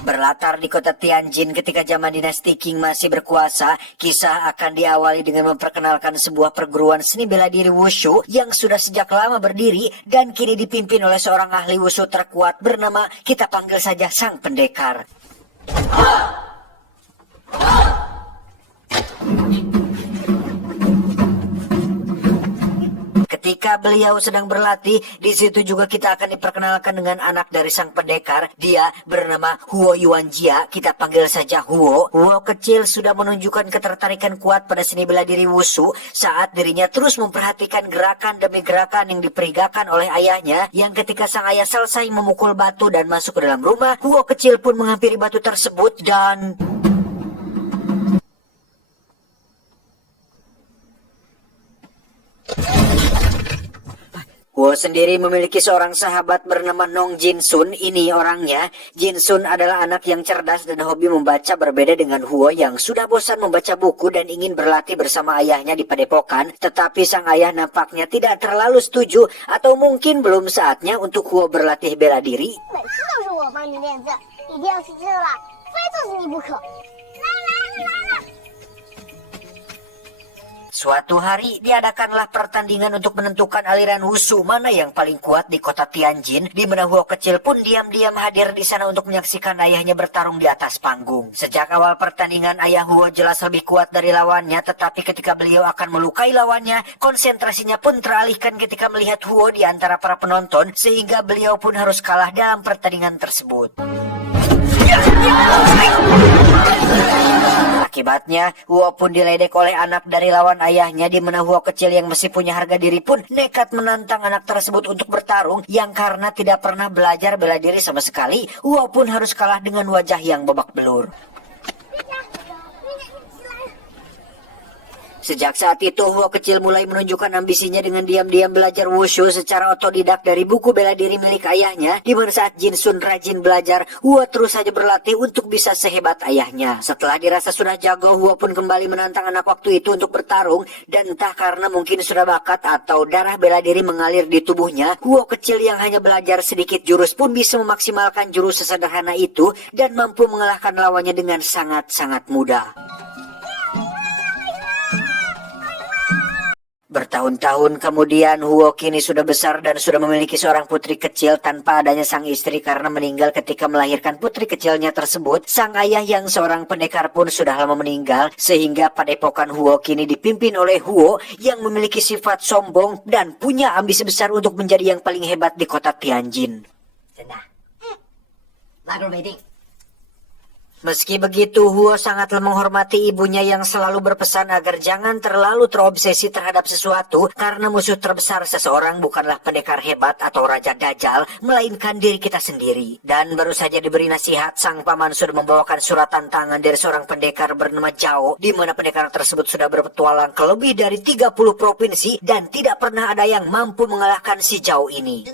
Berlatar di kota Tianjin ketika zaman dinasti Qing masih berkuasa, kisah akan diawali dengan memperkenalkan sebuah perguruan seni bela diri wushu yang sudah sejak lama berdiri dan kini dipimpin oleh seorang ahli wushu terkuat bernama, kita panggil saja Sang Pendekar. Ketika beliau sedang berlatih, di situ juga kita akan diperkenalkan dengan anak dari sang pendekar. Dia bernama Huo Yuanjia, kita panggil saja Huo. Huo kecil sudah menunjukkan ketertarikan kuat pada seni bela diri wushu saat dirinya terus memperhatikan gerakan demi gerakan yang diperagakan oleh ayahnya, yang ketika sang ayah selesai memukul batu dan masuk ke dalam rumah, Huo kecil pun menghampiri batu tersebut dan... Huo sendiri memiliki seorang sahabat bernama Nong Jinsun. Ini orangnya. Jinsun adalah anak yang cerdas dan hobi membaca, berbeda dengan Huo yang sudah bosan membaca buku dan ingin berlatih bersama ayahnya di padepokan. Tetapi sang ayah nampaknya tidak terlalu setuju, atau mungkin belum saatnya untuk Huo berlatih bela diri. Suatu hari diadakanlah pertandingan untuk menentukan aliran wushu mana yang paling kuat di kota Tianjin, di mana Huo kecil pun diam-diam hadir di sana untuk menyaksikan ayahnya bertarung di atas panggung. Sejak awal pertandingan, ayah Huo jelas lebih kuat dari lawannya, tetapi ketika beliau akan melukai lawannya, konsentrasinya pun teralihkan ketika melihat Huo di antara para penonton, sehingga beliau pun harus kalah dalam pertandingan tersebut. Akibatnya, Huo pun diledek oleh anak dari lawan ayahnya, di mana Huo kecil yang masih punya harga diri pun nekat menantang anak tersebut untuk bertarung, yang karena tidak pernah belajar bela diri sama sekali, Huo pun harus kalah dengan wajah yang babak belur. Sejak saat itu, Huo kecil mulai menunjukkan ambisinya dengan diam-diam belajar wushu secara otodidak dari buku bela diri milik ayahnya, di mana saat Jinsun rajin belajar, Huo terus saja berlatih untuk bisa sehebat ayahnya. Setelah dirasa sudah jago, Huo pun kembali menantang anak waktu itu untuk bertarung, dan entah karena mungkin sudah bakat atau darah bela diri mengalir di tubuhnya, Huo kecil yang hanya belajar sedikit jurus pun bisa memaksimalkan jurus sesederhana itu dan mampu mengalahkan lawannya dengan sangat-sangat mudah. Bertahun-tahun kemudian, Huo kini sudah besar dan sudah memiliki seorang putri kecil tanpa adanya sang istri karena meninggal ketika melahirkan putri kecilnya tersebut. Sang ayah yang seorang pendekar pun sudah lama meninggal, sehingga padepokan Huo kini dipimpin oleh Huo yang memiliki sifat sombong dan punya ambisi besar untuk menjadi yang paling hebat di kota Tianjin. Meski begitu, Huo sangatlah menghormati ibunya yang selalu berpesan agar jangan terlalu terobsesi terhadap sesuatu, karena musuh terbesar seseorang bukanlah pendekar hebat atau raja dajjal, melainkan diri kita sendiri. Dan baru saja diberi nasihat, sang paman sudah membawakan surat tantangan dari seorang pendekar bernama Zhao, di mana pendekar tersebut sudah berpetualang ke lebih dari 30 provinsi dan tidak pernah ada yang mampu mengalahkan si Zhao ini.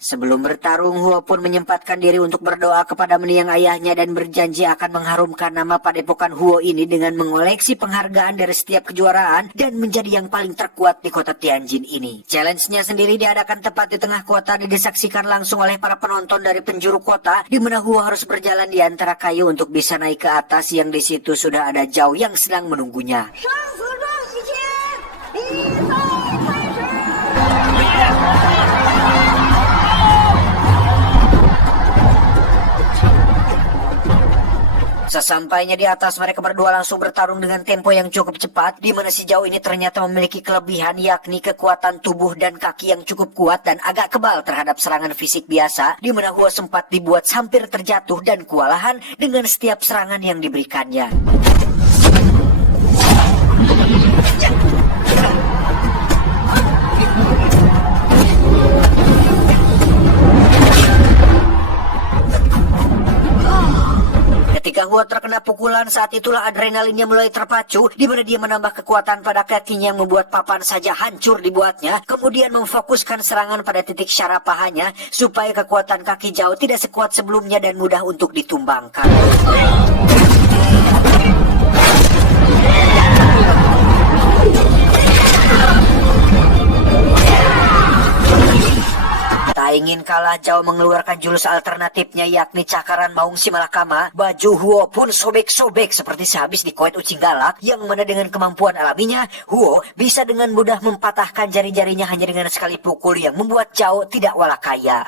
Sebelum bertarung, Huo pun menyempatkan diri untuk berdoa kepada mendiang ayahnya dan berjanji akan mengharumkan nama padepokan Huo ini dengan mengoleksi penghargaan dari setiap kejuaraan dan menjadi yang paling terkuat di kota Tianjin ini. Challenge-nya sendiri diadakan tepat di tengah kota dan disaksikan langsung oleh para penonton dari penjuru kota, di mana Huo harus berjalan di antara kayu untuk bisa naik ke atas, yang di situ sudah ada Zhao yang sedang menunggunya. Sesampainya di atas, mereka berdua langsung bertarung dengan tempo yang cukup cepat, di mana si Zhao ini ternyata memiliki kelebihan, yakni kekuatan tubuh dan kaki yang cukup kuat dan agak kebal terhadap serangan fisik biasa, di mana Huo sempat dibuat hampir terjatuh dan kewalahan dengan setiap serangan yang diberikannya. Ketika Huo terkena pukulan, saat itulah adrenalinnya mulai terpacu, di mana dia menambah kekuatan pada kakinya yang membuat papan saja hancur dibuatnya, kemudian memfokuskan serangan pada titik syaraf pahanya, supaya kekuatan kaki Zhao tidak sekuat sebelumnya dan mudah untuk ditumbangkan. Tak ingin kalah, Zhao mengeluarkan jurus alternatifnya yakni cakaran maung si malakama. Baju Huo pun sobek-sobek seperti sehabis dikoet ucing galak, yang mana dengan kemampuan alaminya, Huo bisa dengan mudah mempatahkan jari-jarinya hanya dengan sekali pukul yang membuat Zhao tidak walakaya.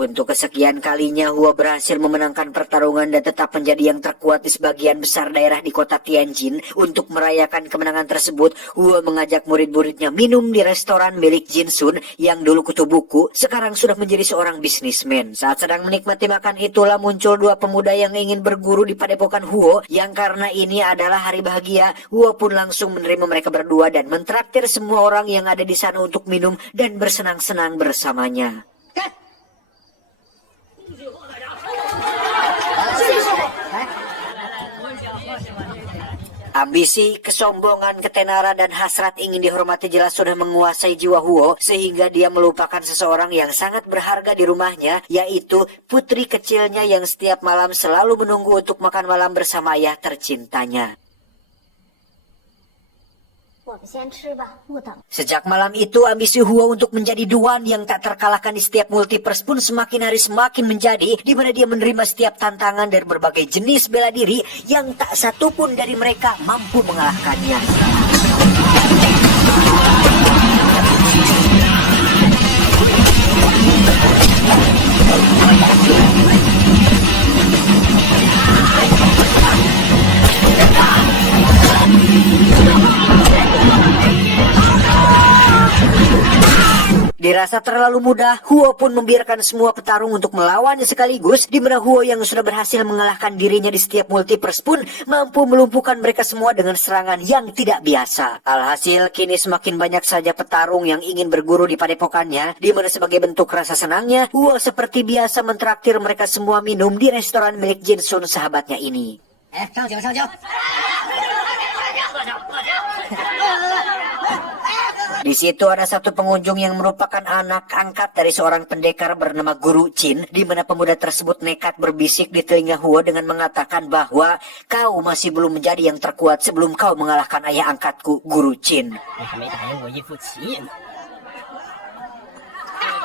Untuk kesekian kalinya Huo berhasil memenangkan pertarungan dan tetap menjadi yang terkuat di sebagian besar daerah di kota Tianjin. Untuk merayakan kemenangan tersebut, Huo mengajak murid-muridnya minum di restoran milik Jinsun yang dulu kutu buku, sekarang sudah menjadi seorang bisnismen. Saat sedang menikmati makan itulah muncul dua pemuda yang ingin berguru di padepokan Huo, yang karena ini adalah hari bahagia, Huo pun langsung menerima mereka berdua dan mentraktir semua orang yang ada di sana untuk minum dan bersenang-senang bersamanya. Ambisi, kesombongan, ketenaran, dan hasrat ingin dihormati jelas sudah menguasai jiwa Huo, sehingga dia melupakan seseorang yang sangat berharga di rumahnya, yaitu putri kecilnya yang setiap malam selalu menunggu untuk makan malam bersama ayah tercintanya. Sejak malam itu, ambisi Huo untuk menjadi Duan yang tak terkalahkan di setiap multiverse pun semakin hari semakin menjadi, di mana dia menerima setiap tantangan dari berbagai jenis bela diri yang tak satupun dari mereka mampu mengalahkannya. Dirasa terlalu mudah, Huo pun membiarkan semua petarung untuk melawannya sekaligus, di mana Huo yang sudah berhasil mengalahkan dirinya di setiap multiverse pun mampu melumpuhkan mereka semua dengan serangan yang tidak biasa. Alhasil, kini semakin banyak saja petarung yang ingin berguru di padepokannya, di mana sebagai bentuk rasa senangnya, Huo seperti biasa mentraktir mereka semua minum di restoran milik Jinsun sahabatnya ini. Di situ ada satu pengunjung yang merupakan anak angkat dari seorang pendekar bernama Guru Qin, di mana pemuda tersebut nekat berbisik di telinga Huo dengan mengatakan bahwa kau masih belum menjadi yang terkuat sebelum kau mengalahkan ayah angkatku, Guru Qin.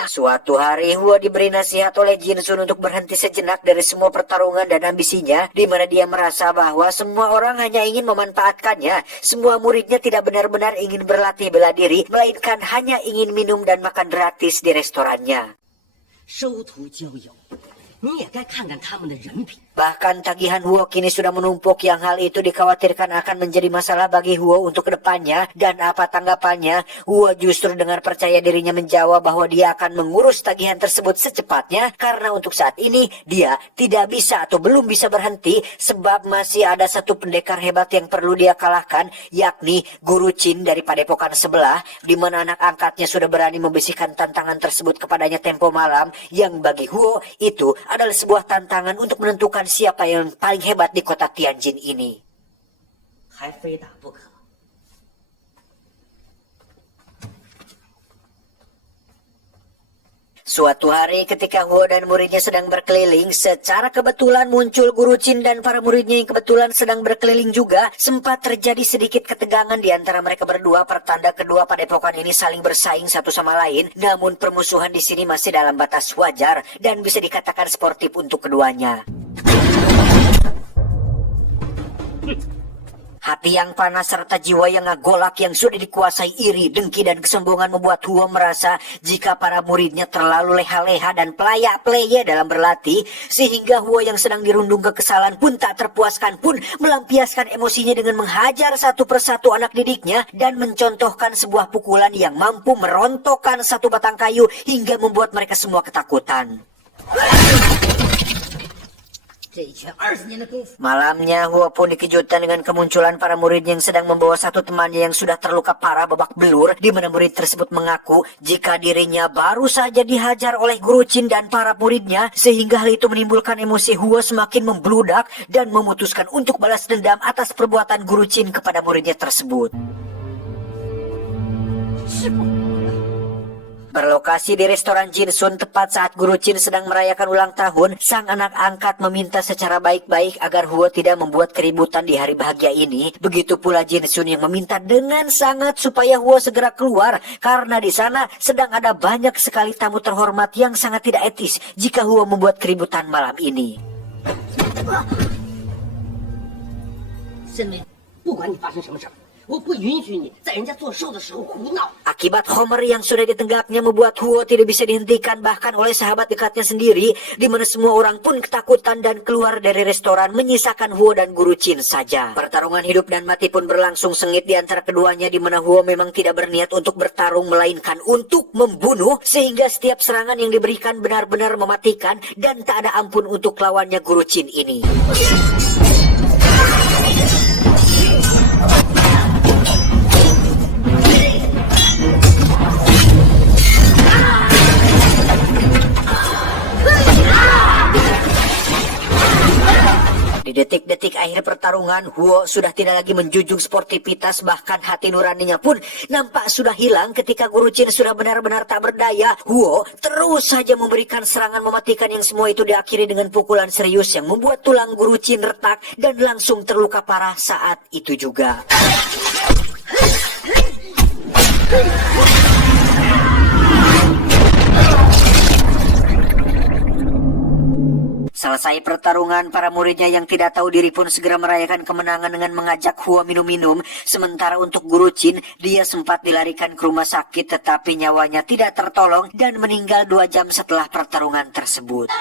Suatu hari Huo diberi nasihat oleh Jinsun untuk berhenti sejenak dari semua pertarungan dan ambisinya, di mana dia merasa bahwa semua orang hanya ingin memanfaatkannya. Semua muridnya tidak benar-benar ingin berlatih bela diri, melainkan hanya ingin minum dan makan gratis di restorannya. Bahkan tagihan Huo kini sudah menumpuk, yang hal itu dikhawatirkan akan menjadi masalah bagi Huo untuk kedepannya. Dan apa tanggapannya? Huo justru dengan percaya dirinya menjawab bahwa dia akan mengurus tagihan tersebut secepatnya, karena untuk saat ini dia tidak bisa atau belum bisa berhenti, sebab masih ada satu pendekar hebat yang perlu dia kalahkan, yakni Guru Qin dari padepokan sebelah, di mana anak angkatnya sudah berani membisikkan tantangan tersebut kepadanya tempo malam, yang bagi Huo itu adalah sebuah tantangan untuk menentukan siapa yang paling hebat di kota Tianjin ini. Suatu hari ketika Huo dan muridnya sedang berkeliling, secara kebetulan muncul Guru Qin dan para muridnya yang kebetulan sedang berkeliling juga. Sempat terjadi sedikit ketegangan di antara mereka berdua, pertanda kedua padepokan ini saling bersaing satu sama lain. Namun permusuhan di sini masih dalam batas wajar dan bisa dikatakan sportif untuk keduanya. Hati yang panas serta jiwa yang ngagolak yang sudah dikuasai iri, dengki, dan kesombongan membuat Huo merasa jika para muridnya terlalu leha-leha dan pelayak-peleye dalam berlatih, sehingga Huo yang sedang dirundung kekesalan pun tak terpuaskan pun melampiaskan emosinya dengan menghajar satu persatu anak didiknya dan mencontohkan sebuah pukulan yang mampu merontokkan satu batang kayu hingga membuat mereka semua ketakutan. Malamnya Huo pun dikejutkan dengan kemunculan para murid yang sedang membawa satu temannya yang sudah terluka parah babak belur, di mana murid tersebut mengaku jika dirinya baru saja dihajar oleh Guru Qin dan para muridnya, sehingga hal itu menimbulkan emosi Huo semakin membludak dan memutuskan untuk balas dendam atas perbuatan Guru Qin kepada muridnya tersebut. Berlokasi di restoran Jinsun tepat saat Guru Chin sedang merayakan ulang tahun, sang anak angkat meminta secara baik-baik agar Huo tidak membuat keributan di hari bahagia ini. Begitu pula Jinsun yang meminta dengan sangat supaya Huo segera keluar karena di sana sedang ada banyak sekali tamu terhormat yang sangat tidak etis jika Huo membuat keributan malam ini. 身为不管你发生什么事儿，我不允许你在人家做寿的时候胡闹。 Akibat Homer yang sudah ditenggaknya membuat Huo tidak bisa dihentikan bahkan oleh sahabat dekatnya sendiri, di mana semua orang pun ketakutan dan keluar dari restoran menyisakan Huo dan Guru Chin saja. Pertarungan hidup dan mati pun berlangsung sengit di antara keduanya, di mana Huo memang tidak berniat untuk bertarung melainkan untuk membunuh, sehingga setiap serangan yang diberikan benar-benar mematikan dan tak ada ampun untuk lawannya Guru Chin ini. Di detik-detik akhir pertarungan, Huo sudah tidak lagi menjunjung sportivitas, bahkan hati nuraninya pun nampak sudah hilang ketika Guru Chin sudah benar-benar tak berdaya. Huo terus saja memberikan serangan mematikan yang semua itu diakhiri dengan pukulan serius yang membuat tulang Guru Chin retak dan langsung terluka parah saat itu juga. Selesai pertarungan, para muridnya yang tidak tahu diri pun segera merayakan kemenangan dengan mengajak Huo minum-minum. Sementara untuk Guru Chin, dia sempat dilarikan ke rumah sakit tetapi nyawanya tidak tertolong dan meninggal 2 jam setelah pertarungan tersebut.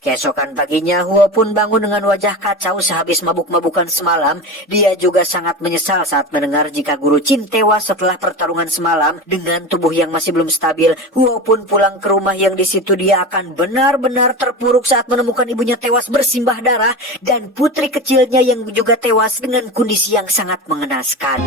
Keesokan paginya, Huo pun bangun dengan wajah kacau sehabis mabuk-mabukan semalam. Dia juga sangat menyesal saat mendengar jika Guru Chin tewas setelah pertarungan semalam. Dengan tubuh yang masih belum stabil, Huo pun pulang ke rumah yang di situ dia akan benar-benar terpuruk saat menemukan ibunya tewas bersimbah darah dan putri kecilnya yang juga tewas dengan kondisi yang sangat mengenaskan.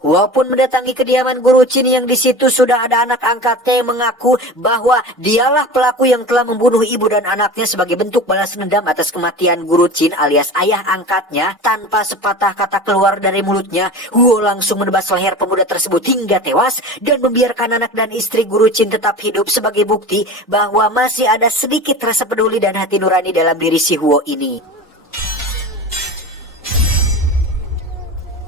Huo pun mendatangi kediaman Guru Chin yang di situ sudah ada anak angkatnya yang mengaku bahwa dialah pelaku yang telah membunuh ibu dan anaknya sebagai bentuk balas dendam atas kematian Guru Chin alias ayah angkatnya. Tanpa sepatah kata keluar dari mulutnya, Huo langsung menebas leher pemuda tersebut hingga tewas dan membiarkan anak dan istri Guru Chin tetap hidup sebagai bukti bahwa masih ada sedikit rasa peduli dan hati nurani dalam diri si Huo ini.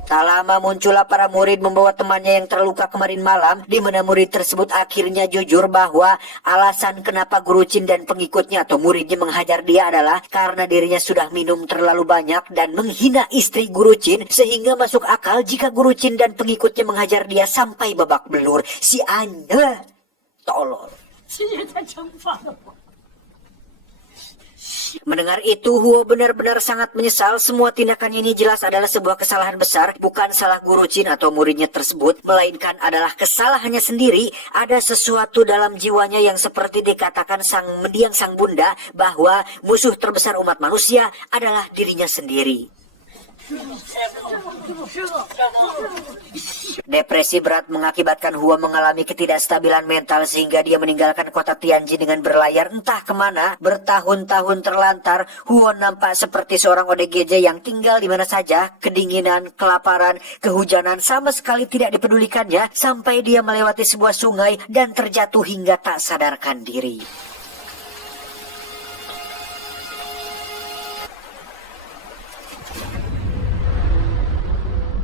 Tak lama muncullah para murid membawa temannya yang terluka kemarin malam, di mana murid tersebut akhirnya jujur bahwa alasan kenapa Guru Chin dan pengikutnya atau muridnya menghajar dia adalah karena dirinya sudah minum terlalu banyak dan menghina istri Guru Chin, sehingga masuk akal jika Guru Chin dan pengikutnya menghajar dia sampai babak belur. Si Anda tolol. Mendengar itu, Huo benar-benar sangat menyesal. Semua tindakan ini jelas adalah sebuah kesalahan besar. Bukan salah Guru Chin atau muridnya tersebut, melainkan adalah kesalahannya sendiri. Ada sesuatu dalam jiwanya yang seperti dikatakan sang mendiang sang bunda, bahwa musuh terbesar umat manusia adalah dirinya sendiri. Depresi berat mengakibatkan Huo mengalami ketidakstabilan mental sehingga dia meninggalkan kota Tianjin dengan berlayar entah kemana. Bertahun-tahun terlantar, Huo nampak seperti seorang ODGJ yang tinggal di mana saja. Kedinginan, kelaparan, kehujanan sama sekali tidak dipedulikannya sampai dia melewati sebuah sungai dan terjatuh hingga tak sadarkan diri.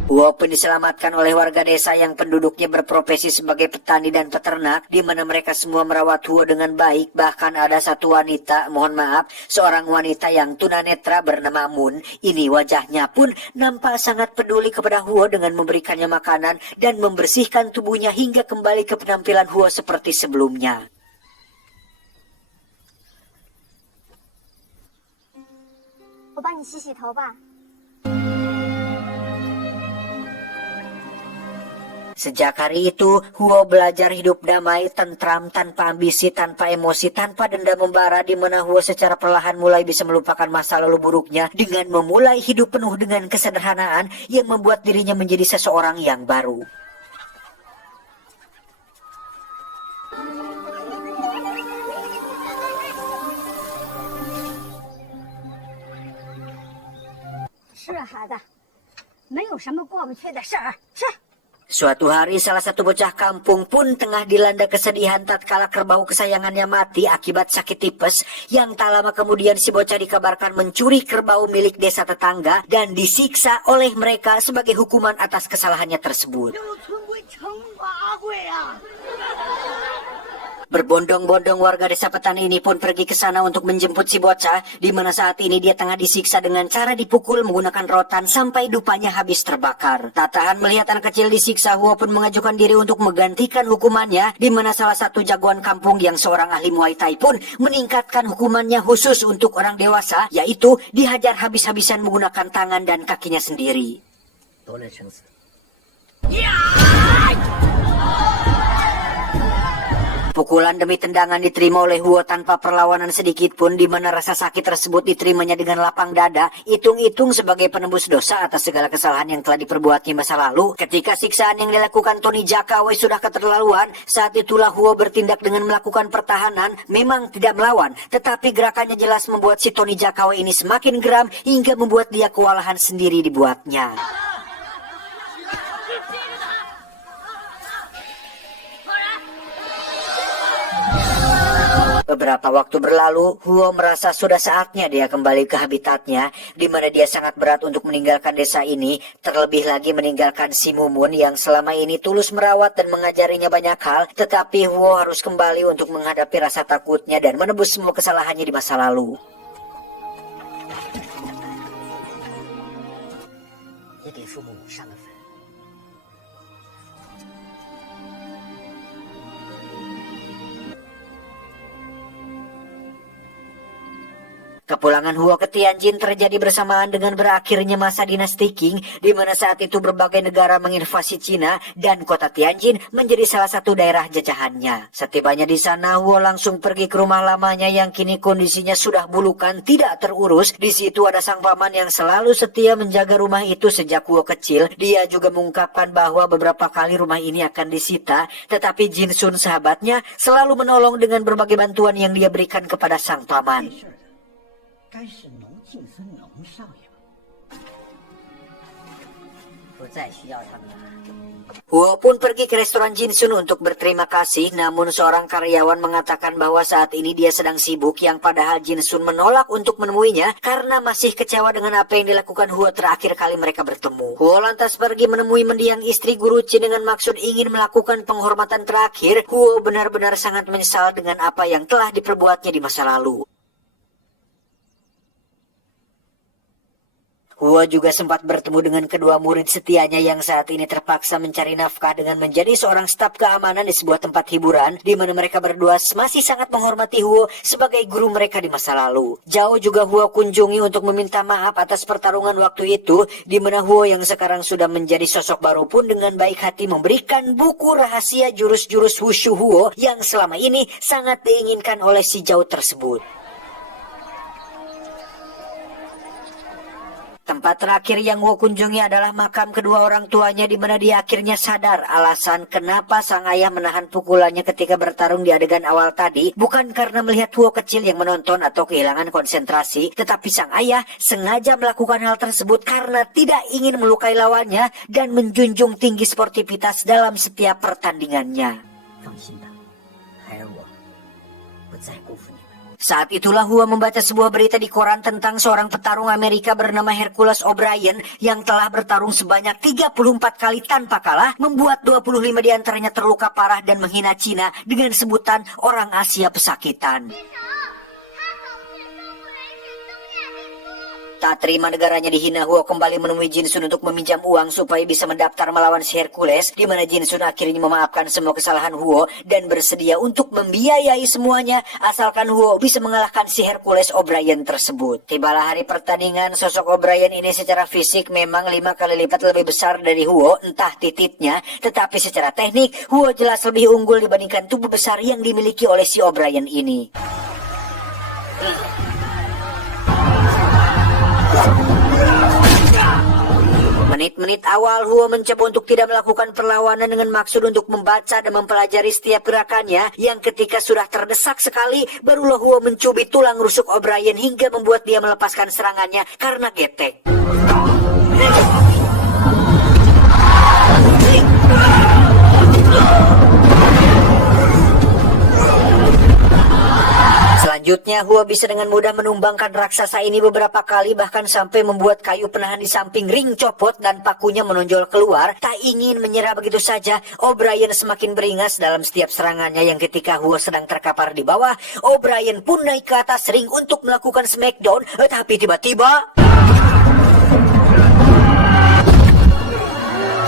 Huo pun diselamatkan oleh warga desa yang penduduknya berprofesi sebagai petani dan peternak, di mana mereka semua merawat Huo dengan baik. Bahkan ada satu wanita, seorang wanita yang tunanetra bernama Moon. Ini wajahnya pun nampak sangat peduli kepada Huo dengan memberikannya makanan dan membersihkan tubuhnya hingga kembali ke penampilan Huo seperti sebelumnya. Sejak hari itu, Huo belajar hidup damai, tentram, tanpa ambisi, tanpa emosi, tanpa dendam membara, di mana Huo secara perlahan mulai bisa melupakan masa lalu buruknya dengan memulai hidup penuh dengan kesederhanaan yang membuat dirinya menjadi seseorang yang baru. 是啊，孩子，没有什么过不去的事儿。是。 Suatu hari salah satu bocah kampung pun tengah dilanda kesedihan tatkala kerbau kesayangannya mati akibat sakit tipes, yang tak lama kemudian si bocah dikabarkan mencuri kerbau milik desa tetangga dan disiksa oleh mereka sebagai hukuman atas kesalahannya tersebut. Berbondong-bondong warga desa petani ini pun pergi ke sana untuk menjemput si bocah, di mana saat ini dia tengah disiksa dengan cara dipukul menggunakan rotan sampai dupanya habis terbakar. Tak tahan melihat anak kecil disiksa, Huo pun mengajukan diri untuk menggantikan hukumannya, di mana salah satu jagoan kampung yang seorang ahli Muay Thai pun meningkatkan hukumannya khusus untuk orang dewasa, yaitu dihajar habis-habisan menggunakan tangan dan kakinya sendiri. Pukulan demi tendangan diterima oleh Huo tanpa perlawanan sedikit pun, di mana rasa sakit tersebut diterimanya dengan lapang dada, hitung-hitung sebagai penembus dosa atas segala kesalahan yang telah diperbuatnya masa lalu. Ketika siksaan yang dilakukan Tony Jakawe sudah keterlaluan, saat itulah Huo bertindak dengan melakukan pertahanan, memang tidak melawan, tetapi gerakannya jelas membuat si Tony Jakawe ini semakin geram hingga membuat dia kewalahan sendiri dibuatnya. Beberapa waktu berlalu, Huo merasa sudah saatnya dia kembali ke habitatnya, di mana dia sangat berat untuk meninggalkan desa ini, terlebih lagi meninggalkan si Mumun yang selama ini tulus merawat dan mengajarinya banyak hal, tetapi Huo harus kembali untuk menghadapi rasa takutnya dan menebus semua kesalahannya di masa lalu. Kepulangan Huo ke Tianjin terjadi bersamaan dengan berakhirnya masa dinasti Qing, di mana saat itu berbagai negara menginvasi Cina dan kota Tianjin menjadi salah satu daerah jajahannya. Setibanya di sana, Huo langsung pergi ke rumah lamanya yang kini kondisinya sudah bulukan, tidak terurus. Di situ ada sang paman yang selalu setia menjaga rumah itu sejak Huo kecil. Dia juga mengungkapkan bahwa beberapa kali rumah ini akan disita, tetapi Jin Sun sahabatnya selalu menolong dengan berbagai bantuan yang dia berikan kepada sang paman. 该是龙敬孙龙少爷吧？不再需要他们了。 Huo pun pergi ke restoran Jinsun untuk berterima kasih, namun seorang karyawan mengatakan bahwa saat ini dia sedang sibuk, yang padahal Jinsun menolak untuk menemuinya karena masih kecewa dengan apa yang dilakukan Huo terakhir kali mereka bertemu. Huo lantas pergi menemui mendiang istri Guru Qin dengan maksud ingin melakukan penghormatan terakhir. Huo benar-benar sangat menyesal dengan apa yang telah diperbuatnya di masa lalu. Huo juga sempat bertemu dengan kedua murid setianya yang saat ini terpaksa mencari nafkah dengan menjadi seorang staf keamanan di sebuah tempat hiburan, di mana mereka berdua masih sangat menghormati Huo sebagai guru mereka di masa lalu. Jauh juga Huo kunjungi untuk meminta maaf atas pertarungan waktu itu, di mana Huo yang sekarang sudah menjadi sosok baru pun dengan baik hati memberikan buku rahasia jurus-jurus wushu Huo yang selama ini sangat diinginkan oleh si Zhao tersebut. Tempat terakhir yang Huo kunjungi adalah makam kedua orang tuanya, di mana dia akhirnya sadar alasan kenapa sang ayah menahan pukulannya ketika bertarung di adegan awal tadi bukan karena melihat Huo kecil yang menonton atau kehilangan konsentrasi, tetapi sang ayah sengaja melakukan hal tersebut karena tidak ingin melukai lawannya dan menjunjung tinggi sportivitas dalam setiap pertandingannya. Saat itulah Huo membaca sebuah berita di koran tentang seorang petarung Amerika bernama Hercules O'Brien yang telah bertarung sebanyak 34 kali tanpa kalah, membuat 25 diantaranya terluka parah dan menghina Cina dengan sebutan orang Asia pesakitan. Tak terima negaranya dihina, Huo kembali menemui Jinsun untuk meminjam uang supaya bisa mendaftar melawan si Hercules, di mana Jinsun akhirnya memaafkan semua kesalahan Huo dan bersedia untuk membiayai semuanya asalkan Huo bisa mengalahkan si Hercules O'Brien tersebut. Tibalah hari pertandingan, sosok O'Brien ini secara fisik memang 5 kali lipat lebih besar dari Huo, entah titiknya, tetapi secara teknik Huo jelas lebih unggul dibandingkan tubuh besar yang dimiliki oleh si O'Brien ini. Menit-menit awal Huo mencoba untuk tidak melakukan perlawanan dengan maksud untuk membaca dan mempelajari setiap gerakannya, yang ketika sudah terdesak sekali, barulah Huo mencubit tulang rusuk O'Brien hingga membuat dia melepaskan serangannya karena getek. Selanjutnya, Huo bisa dengan mudah menumbangkan raksasa ini beberapa kali, bahkan sampai membuat kayu penahan di samping ring copot dan pakunya menonjol keluar. Tak ingin menyerah begitu saja, O'Brien semakin beringas dalam setiap serangannya, yang ketika Huo sedang terkapar di bawah, O'Brien pun naik ke atas ring untuk melakukan smackdown, tapi tiba-tiba...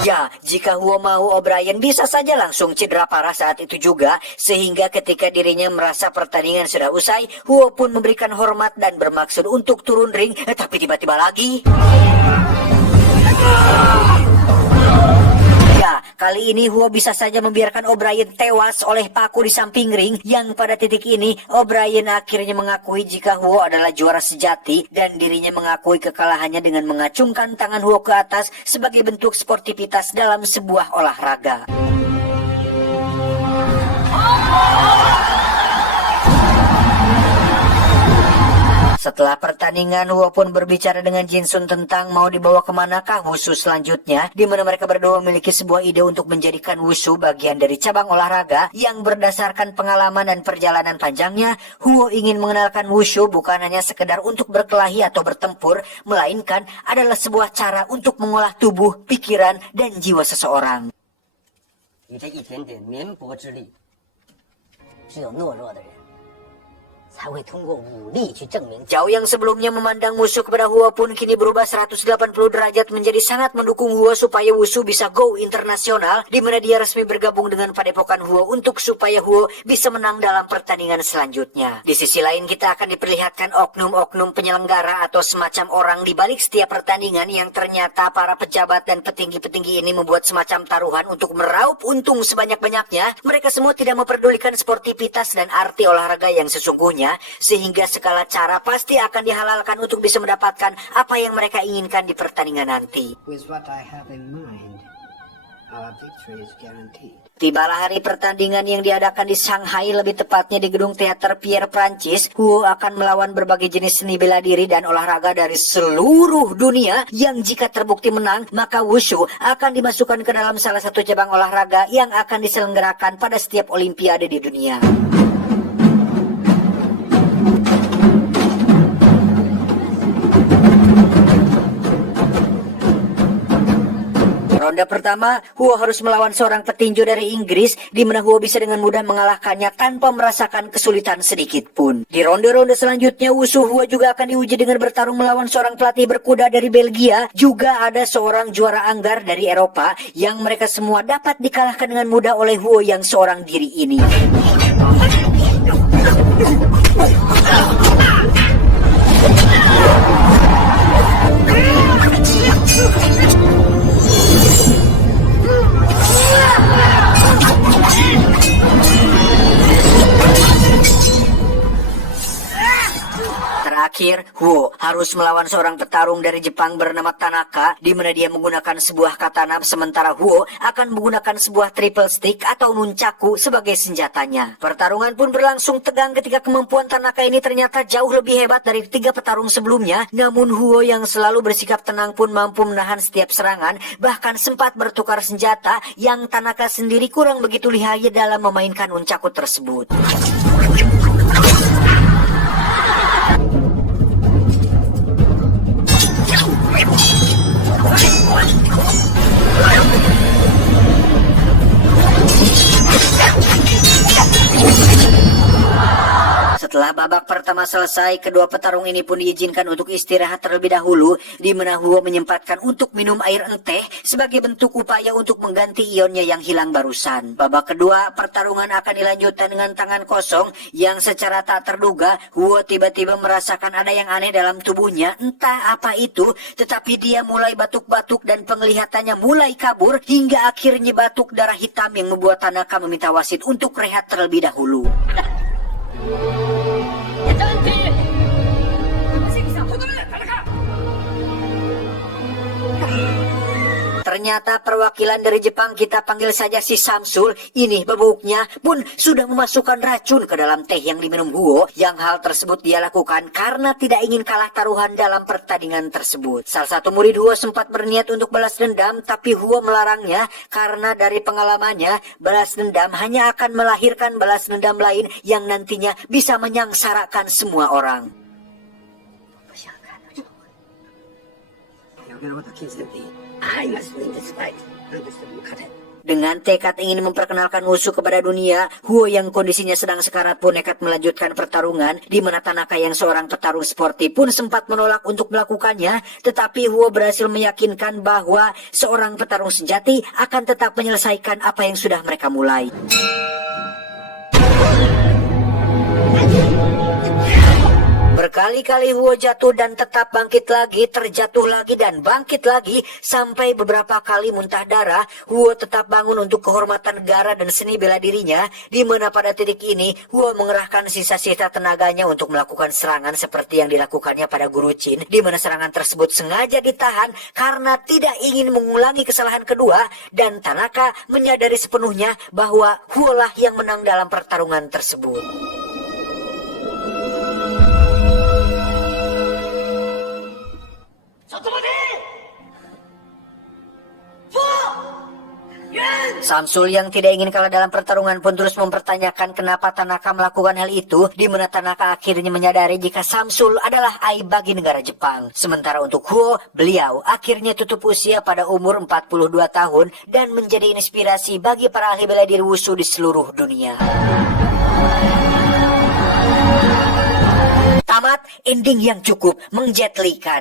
Ya, jika Huo mau, O'Brien bisa saja langsung cedera parah saat itu juga, sehingga ketika dirinya merasa pertandingan sudah usai, Huo pun memberikan hormat dan bermaksud untuk turun ring, tapi tiba-tiba lagi... Ya, kali ini Huo bisa saja membiarkan O'Brien tewas oleh paku di samping ring, yang pada titik ini O'Brien akhirnya mengakui jika Huo adalah juara sejati dan dirinya mengakui kekalahannya dengan mengacungkan tangan Huo ke atas sebagai bentuk sportivitas dalam sebuah olahraga. Setelah pertandingan, Huo pun berbicara dengan Jinsun tentang mau dibawa kemanakah wushu selanjutnya, di mana mereka berdua memiliki sebuah ide untuk menjadikan wushu bagian dari cabang olahraga yang berdasarkan pengalaman dan perjalanan panjangnya. Huo ingin mengenalkan wushu bukan hanya sekedar untuk berkelahi atau bertempur, melainkan adalah sebuah cara untuk mengolah tubuh, pikiran, dan jiwa seseorang. 以这一点点绵薄之力，只有懦弱的人才会通过武力去证明。 Zhao yang sebelumnya memandang musuh kepada Huo pun kini berubah 180 derajat menjadi sangat mendukung Huo supaya wushu bisa go internasional, di mana dia resmi bergabung dengan padepokan Huo untuk supaya Huo bisa menang dalam pertandingan selanjutnya. Di sisi lain, kita akan diperlihatkan oknum-oknum penyelenggara atau semacam orang di balik setiap pertandingan yang ternyata para pejabat dan petinggi-petinggi ini membuat semacam taruhan untuk meraup untung sebanyak-banyaknya. Mereka semua tidak memperdulikan sportivitas dan arti olahraga yang sesungguhnya, sehingga segala cara pasti akan dihalalkan untuk bisa mendapatkan apa yang mereka inginkan di pertandingan nanti. With what I have in mind, our victory is guaranteed. Tibalah hari pertandingan yang diadakan di Shanghai, lebih tepatnya di gedung teater Pierre Prancis. Huo akan melawan berbagai jenis seni bela diri dan olahraga dari seluruh dunia, yang jika terbukti menang, maka wushu akan dimasukkan ke dalam salah satu cabang olahraga yang akan diselenggarakan pada setiap olimpiade di dunia. Ronde pertama, Huo harus melawan seorang petinju dari Inggris, di mana Huo bisa dengan mudah mengalahkannya tanpa merasakan kesulitan sedikit pun. Di ronde-ronde selanjutnya, wushu Huo juga akan diuji dengan bertarung melawan seorang pelatih berkuda dari Belgia. Juga ada seorang juara anggar dari Eropa, yang mereka semua dapat dikalahkan dengan mudah oleh Huo yang seorang diri ini. Terakhir, Huo harus melawan seorang petarung dari Jepang bernama Tanaka, di mana dia menggunakan sebuah katana, sementara Huo akan menggunakan sebuah triple stick atau nunchaku sebagai senjatanya. Pertarungan pun berlangsung tegang ketika kemampuan Tanaka ini ternyata jauh lebih hebat dari 3 petarung sebelumnya. Namun Huo yang selalu bersikap tenang pun mampu menahan setiap serangan, bahkan sempat bertukar senjata yang Tanaka sendiri kurang begitu lihai dalam memainkan nunchaku tersebut. Setelah babak pertama selesai, kedua petarung ini pun diizinkan untuk istirahat terlebih dahulu, di mana Huo menyempatkan untuk minum air enteh sebagai bentuk upaya untuk mengganti ionnya yang hilang barusan. Babak kedua, pertarungan akan dilanjutkan dengan tangan kosong, yang secara tak terduga Huo tiba-tiba merasakan ada yang aneh dalam tubuhnya, entah apa itu, tetapi dia mulai batuk-batuk dan penglihatannya mulai kabur, hingga akhirnya batuk darah hitam yang membuat Tanaka meminta wasit untuk rehat terlebih dahulu. Ternyata perwakilan dari Jepang, kita panggil saja si Samsul, ini bebuknya pun sudah memasukkan racun ke dalam teh yang diminum Huo, yang hal tersebut dia lakukan karena tidak ingin kalah taruhan dalam pertandingan tersebut. Salah satu murid Huo sempat berniat untuk balas dendam, tapi Huo melarangnya karena dari pengalamannya, balas dendam hanya akan melahirkan balas dendam lain yang nantinya bisa menyangsarakan semua orang. 不想看到这回。要不然我到金森地，I must win this fight. I must win this fight. Dengan tekad ingin memperkenalkan Wushu kepada dunia, Huo yang kondisinya sedang sekarat pun nekat melanjutkan pertarungan, di mana Tanaka yang seorang petarung sportif pun sempat menolak untuk melakukannya, tetapi Huo berhasil meyakinkan bahwa seorang petarung sejati akan tetap menyelesaikan apa yang sudah mereka mulai. Berkali-kali Huo jatuh dan tetap bangkit lagi, terjatuh lagi dan bangkit lagi, sampai beberapa kali muntah darah. Huo tetap bangun untuk kehormatan negara dan seni bela dirinya, di mana pada titik ini Huo mengerahkan sisa-sisa tenaganya untuk melakukan serangan seperti yang dilakukannya pada Guru Chin, di mana serangan tersebut sengaja ditahan karena tidak ingin mengulangi kesalahan kedua, dan Tanaka menyadari sepenuhnya bahwa Huo lah yang menang dalam pertarungan tersebut. Samsul yang tidak ingin kalah dalam pertarungan pun terus mempertanyakan kenapa Tanaka melakukan hal itu, di mana Tanaka akhirnya menyadari jika Samsul adalah aib bagi negara Jepang. Sementara untuk Huo, beliau akhirnya tutup usia pada umur 42 tahun dan menjadi inspirasi bagi para ahli bela diri wushu di seluruh dunia. Tamat, ending yang cukup menjetlikan.